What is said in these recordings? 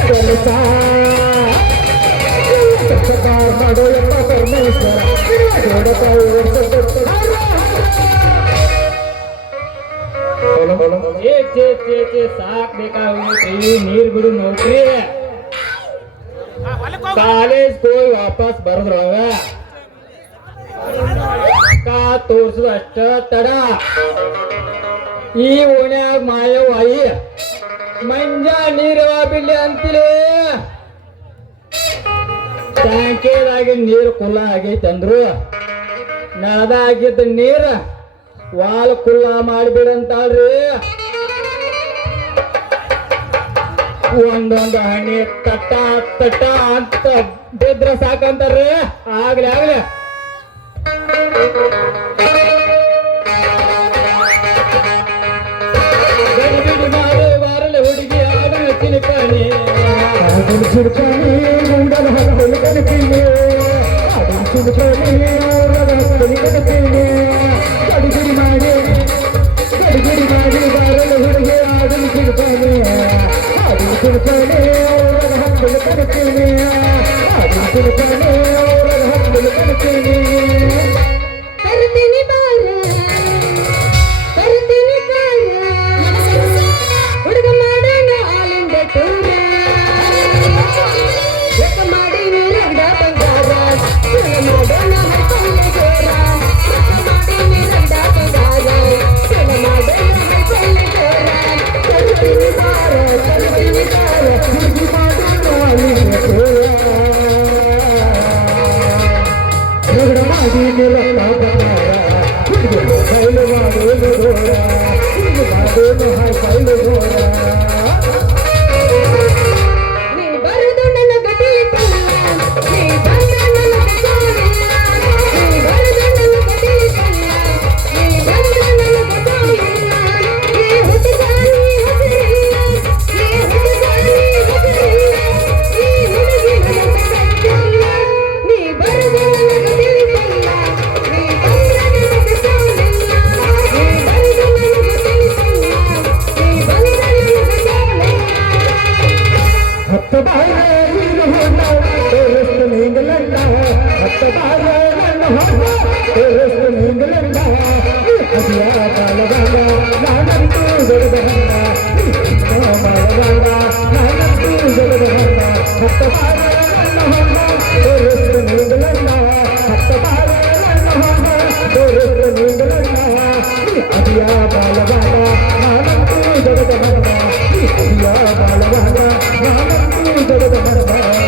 ಚಲಸಾ ನಡೆಯಪ್ಪ ಪರಮೇಶ್ವರ ನೋಡಪ್ಪ ಸಾಕ್ಬೇಕಾಗಿ ನೀರ್ ಬಿಡು ನೋಡ್ರಿ ಕಾಲೇಜ್ ಹೋಗಿ ವಾಪಸ್ ಬರದ್ರಾಗ ಕಾ ತೋರ್ಸದ ಅಷ್ಟ ತಡ ಈ ಓಣ್ಯಾಗ ಮಾಯವಾಯಿ ಮಂಜ ನೀರವ ಬಿಡ್ಲಿ ಅಂತಿಲೇ. ಟ್ಯಾಂಕೇದಾಗಿ ನೀರು ಕುಲ್ಲ ಆಗೈತೆ ಅಂದ್ರು. ನಳದಾಗಿದ್ದ ನೀರು ವಾಲ್ ಕುಲ್ಲ ಮಾಡಿಬಿಡಂತಾಳ್ರಿ. ಒಂದೊಂದು ಹಣಿ ತಟ್ಟ ತಟ್ಟ ಅಂತ ಬಿದ್ರ ಸಾಕಂತಾರ್ರಿ. ಆಗ್ಲಿ ಆಗ್ಲಿ. సుడుకొని ఉండలు హనుమలు కనిపించే సుడుకొని ఉండలు హనుమలు కనిపించే కడుగుడి మాడే కడుగుడి మాడి బారలు హుడిగే ఆడులు సుడుకొని ఆడులు సుడుకొని ఉండలు హనుమలు కనిపించే ఆడులు సుడుకొని Hallelujah. ಬಾಲವನ ಬಾಲವನ ಬಾಲವನ ಬಾಲವನ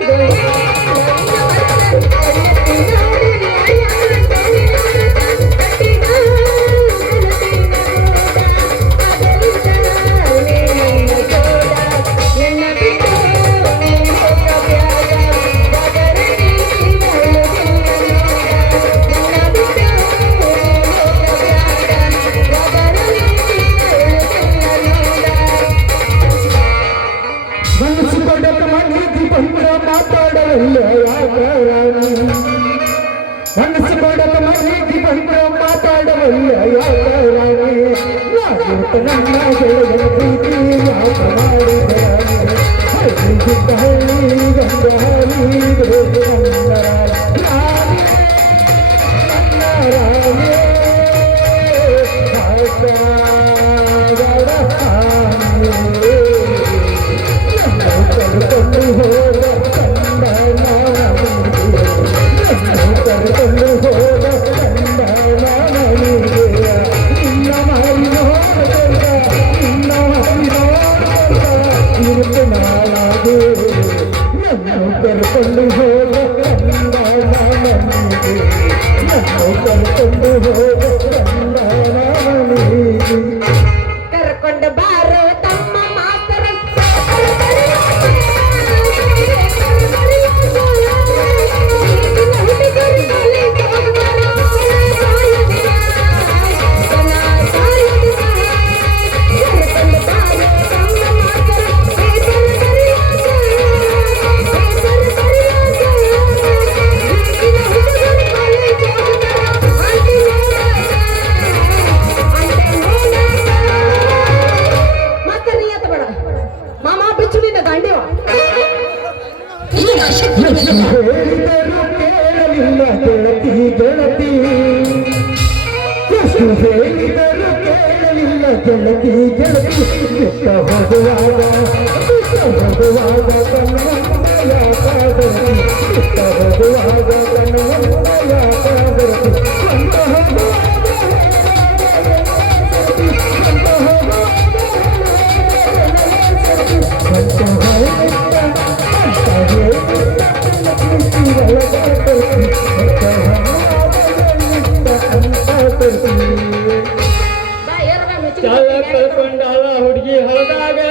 ಹುಡುಗಿ ಹೊಲದಾಗ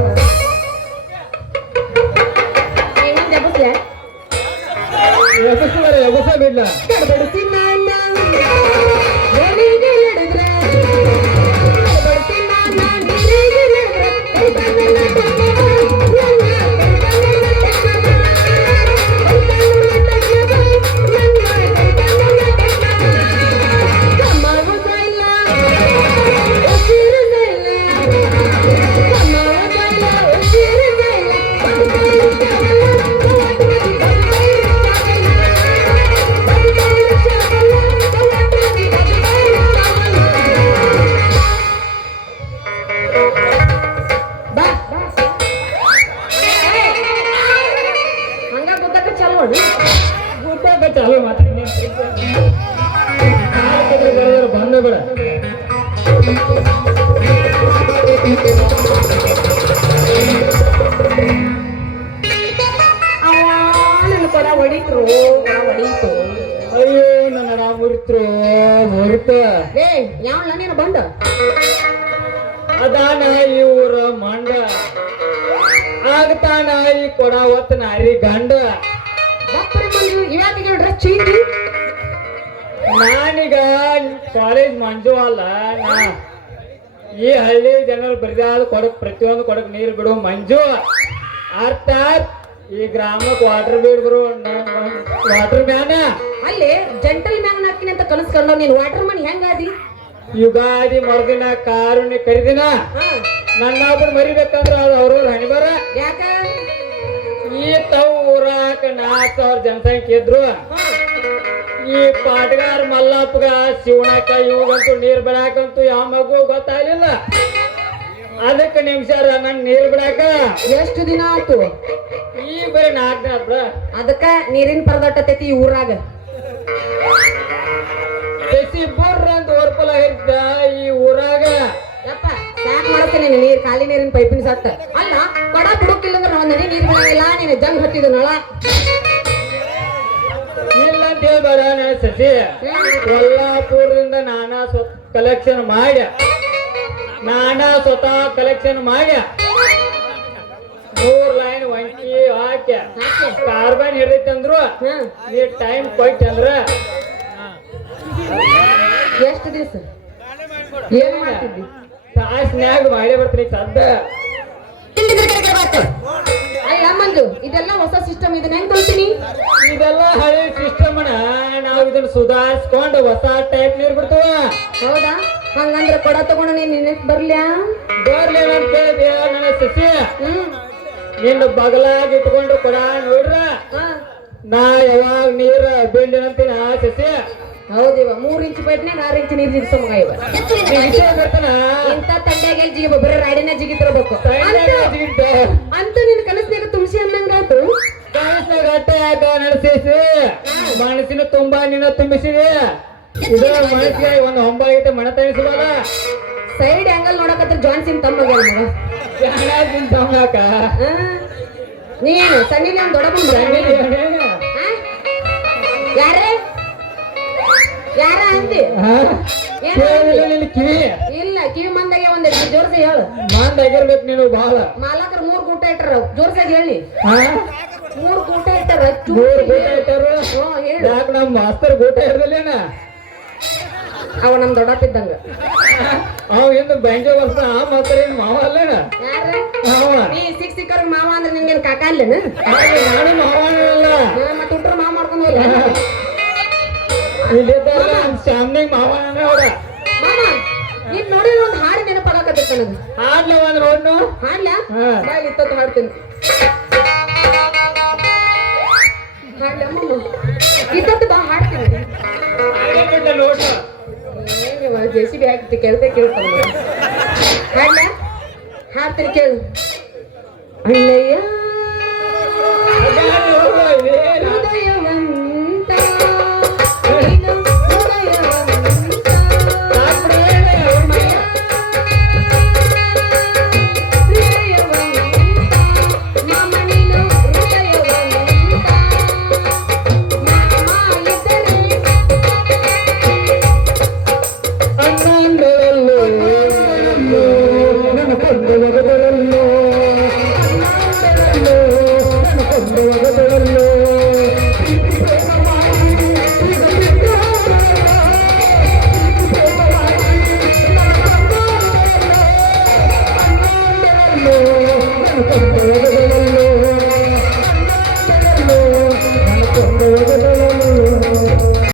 Yeah. ಯಾವಳ ನೀನು ಬಂಡ ಅದಾನ ಇವ್ರ ಮಂಡ. ಆಗ್ತಾನ ಈ ಕೊಡ ಒತ್ತ ನಾರಿ ಗಂಡ ಇವಾಗ ಡ್ರೆಸ್ ಚೀಟಿ? ನಾನೀಗ ಕಾಲೇಜ್ ಮಂಜು ಅಲ್ಲ ನಾ ಈ ಹಳ್ಳಿ ಜನರು ಬರಿದಾದ ಕೊಡಕ್ ಪ್ರತಿಯೊಂದು ಕೊಡಕ್ ನೀರು ಬಿಡು ಮಂಜು. ಅರ್ಥಾತ್ ಈ ಗ್ರಾಮಕ್ಕೆ ವಾಟರ್ ಬಿಡ್ಬರು ವಾಟರ್ ಮ್ಯಾನ. ಅಲ್ಲಿ ಜಂಟಲ್ ಮ್ಯಾನ್ ಹಾಕಿನಿ ಅಂತ ಕಲಿಸ್ಕೊಂಡು ನೀನು ವಾಟರ್ ಮನ್ ಹೆಂಗಾದಿ ಯುಗಾದಿ ಮರುದಿನ ಕಾರುಣ್ಯ ಕರಿದಿನ. ನನ್ನ ಒಬ್ಬರು ಮರಿಬೇಕಂದ್ರ ಅದು ಅವ್ರವ್ರ ಹಣಿಬಾರ ಯಾಕ? ಈ ತವ್ ಊರಾಕ ನಾಲ್ಕು ಸಾವಿರ ಜನಸಂಖ್ಯೆ ಇದ್ರು. ಈ ಪಾಟಗಾರ ಮಲ್ಲಪ್ಪಗ ಶಿವಣಕ್ಕ ಇವಾಗಂತೂ ನೀರ್ ಬಿಡಾಕಂತೂ ಯಾವ ಮಗು ಗೊತ್ತಾಗ್ಲಿಲ್ಲ. ಅದಕ್ಕೆ ನಿಮಿಷ ನನ್ ನೀರ್ ಬಿಡಾಕ. ಎಷ್ಟು ದಿನ ಆಯ್ತು ಈ ಬರೀ ನಾಲ್ಕು ದಿನ ಅದಕ್ಕ ನೀರಿನ ಪರದಟ್ಟತೈತಿ ಈ ಊರಾಗ. ಬಿಸಿ ಬುರ್ರ ಈ ಊರಾಗ. ಯಪ್ಪ ಯಾಕೆ ಮಾಡತ್ತೇನೆ ನೀರ್ ಖಾಲಿ ನೀರಿನ ಪೈಪಿನ ಸತ್ತ. ಅಲ್ಲ ಕೊಡ ಬಿಡುಕಿಲ್ಲ ಅಂದ್ರೆ ಒಂದ್ ಹನಿ ನೀರು ಬಿಡಂಗಿಲ್ಲ ನೀನು ಜಂಗ್ ಹತ್ತಿದ ನಳ. ಇಲ್ಲ ಅಂತ ಹೇಳ್ಬಾರ ಸಸಿ ಕೊಲ್ಲಾಪುರದಿಂದ ನಾನಾ ಸ್ವತ್ ಕಲೆಕ್ಷನ್ ಮಾಡ್ಯ. ನಾನಾ ಸ್ವತಃ ಕಲೆಕ್ಷನ್ ಮಾಡ್ಯ. ಮೂರ್ ಲೈನ್ ವಂಕಿ ಹಾಕ್ಯ. ಕಾರ್ಬನ್ ಹಿಡಿತಂದ್ರು. ನೀ ಟೈಮ್ ಕೊಟ್ಟಂದ್ರ ಅಂದ್ರ ಎಷ್ಟು ದಿವಸ? ಏನ್ ಮಾಡ್ತಿದ್ದಿ? ತಾಸ್ನ್ಯಾಗ ಮಾಡೇ ಬರ್ತೀನಿ ಸದ್ದ. ಅಲ್ಲ ಮಂಜು ಇದೆಲ್ಲ ಹೊಸ ಸಿಸ್ಟಮ್ ಇದನ್ನ ಹೆಂಗ್ ತೊಳ್ತೀನಿ ಇದೆಲ್ಲ ಹಳೆ ಸಿಸ್ಟಮ್ ನಾವ್ ಇದನ್ನ ಸುಧಾರಿಸ್ಕೊಂಡು ಹೊಸ ಟೈಪ್ ನೀರ್ ಬಿಡ್ತವ. ಹೌದಾ? ಹಂಗಂದ್ರೆ ಕೊಡ ತಗೊಂಡು ನೀನ್ ನಿನಕ್ ಬರ್ಲ್ಯಾ? ಬರ್ಲಿ ಅಂತ ಕೇಳಿದೆ ನನ್ನ ಸಸಿ? ನಿನ್ನ ಬಗಲಾಗಿ ಇಟ್ಕೊಂಡು ಕೊಡ ನೋಡ್ರ? ನಾ ಯಾವಾಗ ನೀರ್ ಬೀಳ್ಲಿನಂತೀನಿ ಆ ಸಸಿ? ಹೌದಿವ ಮೂರ್ ಇಂಚ್ ಪೈಪ್ನಾಗ ಆರ್ ಇಂಚ್ ನೀರ್ ಜಿಗ್ಸೋ ಮಗ ಇವ ಇಂತ ತಂಡ್ಯಾಗ ಜಿಗಿಬ ಜಿಗಿ ಬರೀ ರಾಡಿನ ಜಿಗಿತಿರ್ಬೇಕು ಅಂತ ನಿನ್ ಕನಸ್ನಾಗ ತುಳಸಿ ಅನ್ನಂಗಾತು ಕಾಣಿಸ್ನಾಗ ಅಟ್ಟ ಯಾಕ ನಡೆಸಿಸಿ. ಮನಸ್ಸಿನ ತುಂಬಾ ನಿನ್ನ ತುಂಬಿಸಿದೆ. ಇದು ಮನಸ್ಸಿಗೆ ಒಂದು ಐತೆ ಮಣ ತಣಿಸಬಲ್ಲ ಸೈಡ್ ಆಂಗಲ್ ನೋಡಕತ್ರ ಜಾನ್ಸಿನ್ ತಮ್ಮ ಯಾರಾದ್ರೂ ತಮ್ಮಕ? ನೀನು ಸಣ್ಣಿನ ದೊಡ್ಡ ಯಾರೇ ಯಾರ ಅಂದಿ? ಕಿವಿ ಇಲ್ಲ ಕಿವಿ ಮಂದಾಗೆ ಒಂದ್ ಜೋರ್ಸಿ ಹೇಳು. ಮಂದಾಗಿರ್ಬೇಕು ನೀನು ಬಹಳ ಮಾಲಕರು ಮೂರ್ ಗೂಟ ಇಟ್ಟಾರ. ಜೋರ್ಸಾಗಿ ಹೇಳಿ. ಮೂರ್ ಗೂಟ ಇಟ್ಟಾರ ಮೂರ್ ಗೂಟ ಇಟ್ಟಾರು? ಯಾಕ ನಮ್ಮ ಮಾಸ್ತರ್ ಗೂಟ ಅವ ನಮ್ ದೊಡ್ಡಪ್ಪಿದ್ದಂಗ. ಅವ ಏನು ಬೆಂಜೆ ಬರ್ತ ಆ ಮಾಸ್ತರ್ ಏನ್ ಮಾವ ಅಲ್ಲೇನ ನೀ ಸಿಕ್ ಸಿಕ್ಕರ್ ಮಾವ ಅಂದ್ರೆ ನಿಂಗೇನ್ ಕಾಕ ಅಲ್ಲೇನ? ನಾನು ಮಾವನಲ್ಲ ಮತ್ತೆ ಉಟ್ರ ಮಾವ ಮಾಡ್ಕೊಂಡು ಹೋಗ್ಲ. ಸಾಮ್ನಿಗ್ ಮಾವನ ಅವ್ರ. ಮಾಮ ನೀನ್ ನೋಡಿ ಒಂದು ಹಾಡು ನೆನಪಾಗಕತ್ತೈತೆ ನನಗೆ. ಹಾಡ್ಲ ಒಂದ್? ನೋಡ್ನು ಹಾಡ್ಲಾ. ಬಾ ಇತ್ತೊತ್ತು ಹಾಡ್ತೀನಿ. ಹಾಡ್ಲ ಇತ್ತೊತ್ತು ಬಾ ಹಾಡ್ತೀನಿ. ಜೆ ಸಿ ಬಿ ಹಾಕಿ ಕೇಳ್ತೆ ಕೇಳ್ತಾನೆ ಹಾಡ್ಲಾ? ಹಾಡ್ತೀನಿ ಕೇಳು. ಅಣ್ಣಯ್ಯ